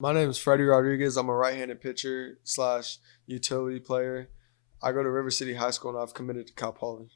My name is Freddy Rodriguez. I'm a right-handed pitcher slash utility player. I go to River City High School and I've committed to Cal Poly.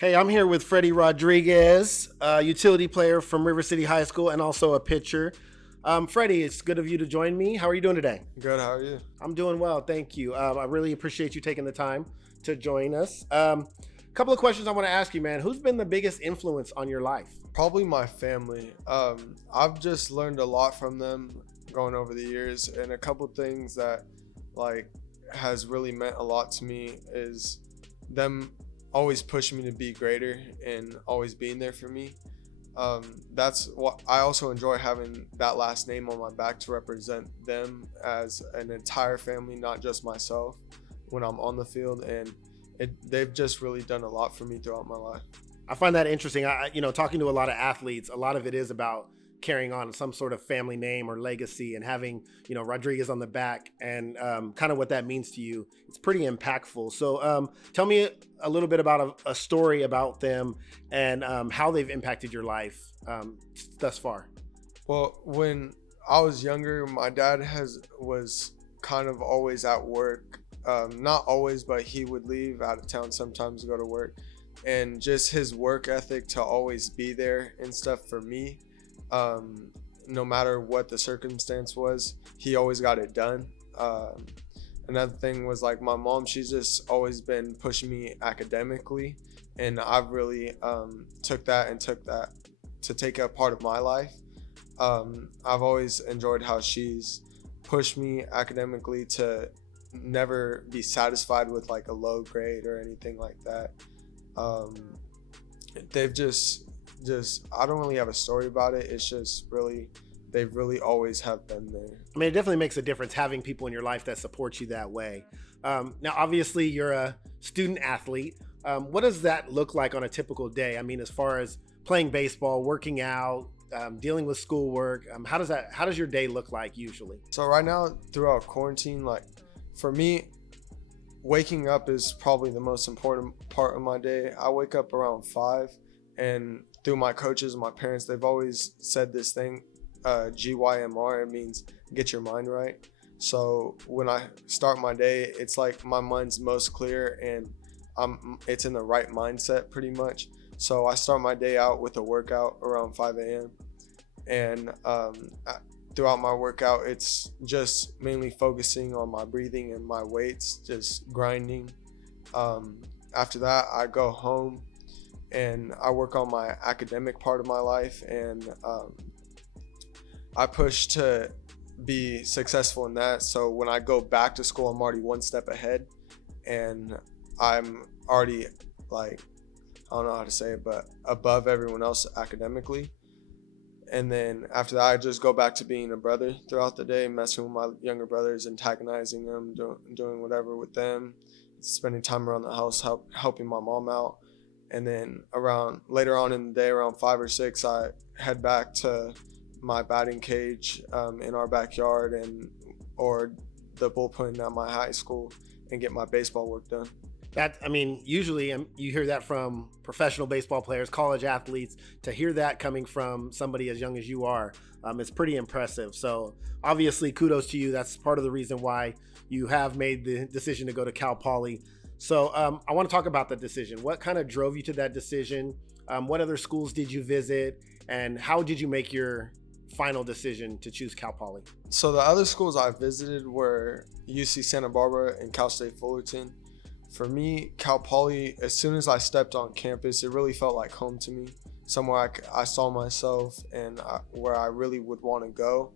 Hey, I'm here with Freddy Rodriguez, a utility player from River City High School and also a pitcher. Freddie, it's good of you to join me. How are you doing today? Good, how are you? I'm doing well, thank you. I really appreciate you taking the time to join us. Couple of questions I want to ask you, man. Who's been the biggest influence on your life? Probably my family. I've just learned a lot from them going over the years, and a couple things that like has really meant a lot to me is them always pushing me to be greater and always being there for me. That's what I also enjoy, having that last name on my back to represent them as an entire family, not just myself, when I'm on the field. And they've just really done a lot for me throughout my life. I find that interesting. Talking to a lot of athletes, a lot of it is about carrying on some sort of family name or legacy and having, Rodriguez on the back and kind of what that means to you. It's pretty impactful. So tell me a little bit about a story about them and how they've impacted your life thus far. Well, when I was younger, my dad was kind of always at work. Not always, but he would leave out of town sometimes to go to work. And just his work ethic to always be there and stuff for me, no matter what the circumstance was, he always got it done. Another thing was like my mom, she's just always been pushing me academically, and I've really took that to take a part of my life. I've always enjoyed how she's pushed me academically to never be satisfied with like a low grade or anything like that. They've just I don't really have a story about it. It's just really, they've really always have been there. I mean, it definitely makes a difference having people in your life that support you that way. Now, obviously, you're a student athlete. What does that look like on a typical day? I mean, as far as playing baseball, working out, dealing with schoolwork, how does your day look like usually? So right now, throughout quarantine, like for me, waking up is probably the most important part of my day. I wake up around 5, and through my coaches and my parents, they've always said this thing, GYMR. It means get your mind right. So when I start my day, it's like my mind's most clear and it's in the right mindset pretty much. So I start my day out with a workout around 5 a.m. And throughout my workout, it's just mainly focusing on my breathing and my weights, just grinding. After that, I go home and I work on my academic part of my life, and I push to be successful in that. So when I go back to school, I'm already one step ahead, and I'm already like, I don't know how to say it, but above everyone else academically. And then after that, I just go back to being a brother throughout the day, messing with my younger brothers, antagonizing them, doing whatever with them, spending time around the house, helping my mom out. And then later on in the day, around 5 or 6, I head back to my batting cage in our backyard or the bullpen at my high school and get my baseball work done. Usually you hear that from professional baseball players, college athletes. To hear that coming from somebody as young as you are, it's pretty impressive. So obviously, kudos to you. That's part of the reason why you have made the decision to go to Cal Poly. So I want to talk about the decision. What kind of drove you to that decision? What other schools did you visit? And how did you make your final decision to choose Cal Poly? So the other schools I visited were UC Santa Barbara and Cal State Fullerton. For me, Cal Poly, as soon as I stepped on campus, it really felt like home to me. Somewhere I saw myself and where I really would want to go.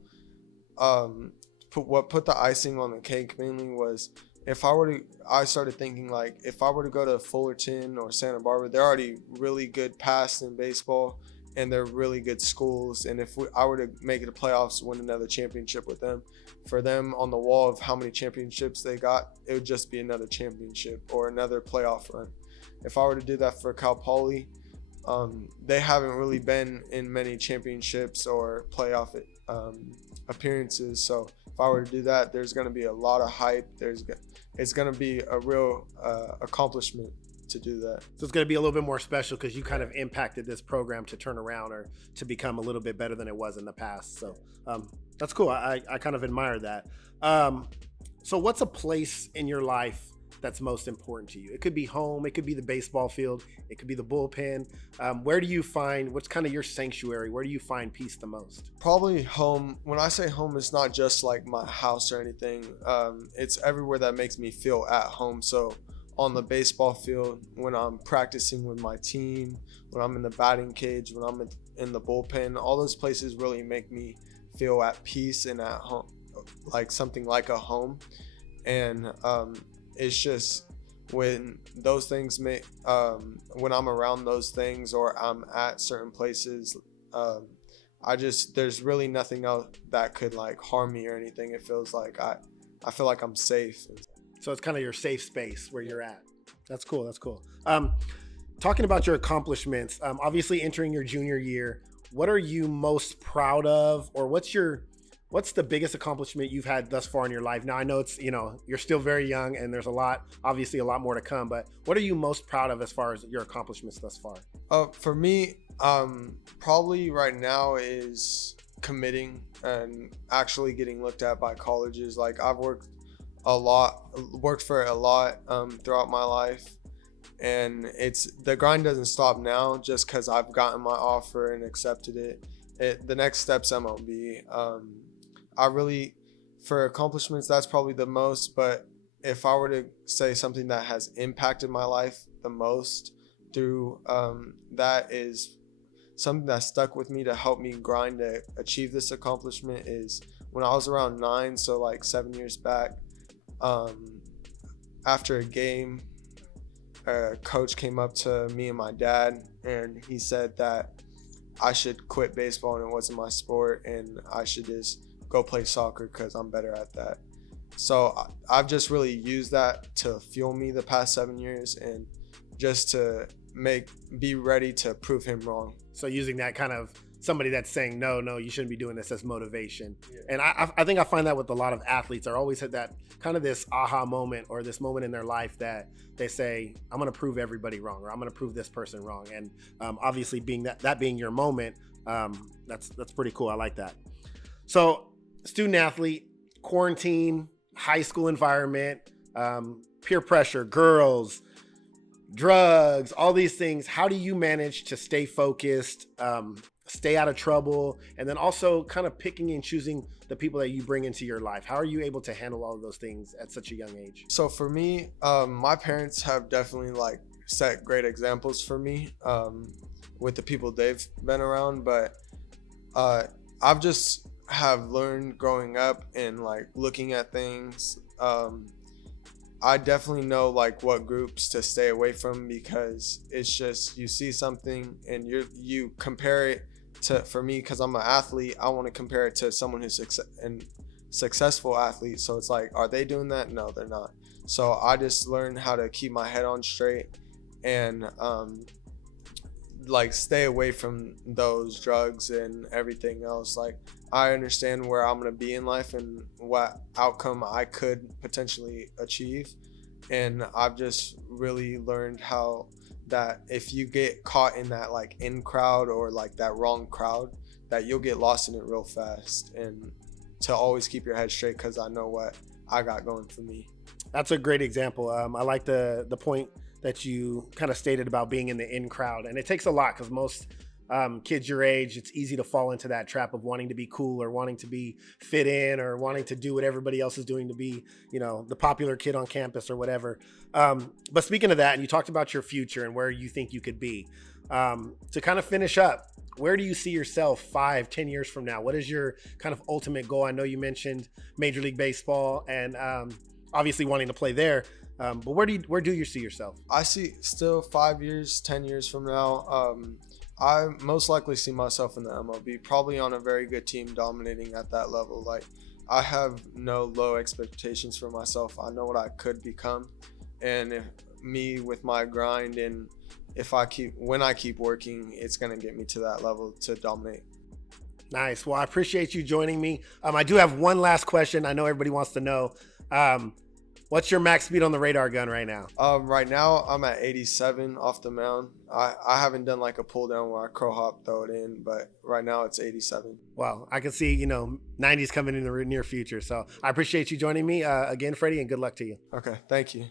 What put the icing on the cake mainly was I started thinking like if I were to go to Fullerton or Santa Barbara, they're already really good past in baseball and they're really good schools. And if I were to make it to playoffs, win another championship with them, for them on the wall of how many championships they got, it would just be another championship or another playoff run. If I were to do that for Cal Poly, they haven't really been in many championships or playoff appearances. So if I were to do that, there's going to be a lot of hype. It's going to be a real accomplishment to do that. So it's going to be a little bit more special because you kind of impacted this program to turn around or to become a little bit better than it was in the past. So that's cool. I kind of admire that. So what's a place in your life that's most important to you? It could be home, it could be the baseball field, it could be the bullpen. Where do you find, what's kind of your sanctuary? Where do you find peace the most? Probably home. When I say home, it's not just like my house or anything. It's everywhere that makes me feel at home. So on the baseball field, when I'm practicing with my team, when I'm in the batting cage, when I'm in the bullpen, all those places really make me feel at peace and at home, like something like a home. And it's just when those things when I'm around those things or I'm at certain places, there's really nothing else that could like harm me or anything. It feels like I feel like I'm safe. So it's kind of your safe space where you're at. That's cool. That's cool. Talking about your accomplishments, obviously entering your junior year, what are you most proud of, or what's the biggest accomplishment you've had thus far in your life? Now I know it's, you're still very young and there's obviously a lot more to come, but what are you most proud of as far as your accomplishments thus far? For me, probably right now is committing and actually getting looked at by colleges. Like I've worked for a lot throughout my life, and the grind doesn't stop now just because I've gotten my offer and accepted it. The next step's MLB. For accomplishments, that's probably the most, but if I were to say something that has impacted my life the most through that is something that stuck with me to help me grind to achieve this accomplishment is when I was around 9, so like 7 years back. After a game, a coach came up to me and my dad and he said that I should quit baseball and it wasn't my sport and I should just go play soccer because I'm better at that. So I've just really used that to fuel me the past 7 years and just to be ready to prove him wrong. So using that kind of somebody that's saying, no, you shouldn't be doing this as motivation. Yeah. And I think I find that with a lot of athletes are always had that kind of this aha moment or this moment in their life that they say, I'm going to prove everybody wrong, or I'm going to prove this person wrong. And obviously being that being your moment, that's pretty cool. I like that. So student athlete, quarantine, high school environment, peer pressure, girls, drugs, all these things. How do you manage to stay focused, stay out of trouble, and then also kind of picking and choosing the people that you bring into your life? How are you able to handle all of those things at such a young age? So for me, my parents have definitely like set great examples for me with the people they've been around, but I've just have learned growing up and like looking at things. I definitely know like what groups to stay away from because it's just you see something and you compare it to, for me, because I'm an athlete, I want to compare it to someone who's successful athlete. So it's like, are they doing that? No, they're not. So I just learned how to keep my head on straight and like stay away from those drugs and everything else. Like I understand where I'm going to be in life and what outcome I could potentially achieve. And I've just really learned how that if you get caught in that like in crowd or like that wrong crowd, that you'll get lost in it real fast, and to always keep your head straight because I know what I got going for me. That's a great example. I like the point that you kind of stated about being in the in crowd, and it takes a lot because most kids your age, it's easy to fall into that trap of wanting to be cool or wanting to be fit in or wanting to do what everybody else is doing to be, the popular kid on campus or whatever. But speaking of that, and you talked about your future and where you think you could be, to kind of finish up, where do you see yourself 5-10 years from now? What is your kind of ultimate goal? I know you mentioned Major League Baseball and obviously wanting to play there. But where do you see yourself? I see still 5 years, 10 years from now. I most likely see myself in the MLB, probably on a very good team dominating at that level. Like, I have no low expectations for myself. I know what I could become. And me with my grind and when I keep working, it's going to get me to that level to dominate. Nice. Well, I appreciate you joining me. I do have one last question. I know everybody wants to know. What's your max speed on the radar gun right now? Right now, I'm at 87 off the mound. I haven't done like a pull down where I crow hop, throw it in, but right now it's 87. Well, I can see, 90s coming in the near future. So I appreciate you joining me again, Freddie, and good luck to you. Okay, thank you.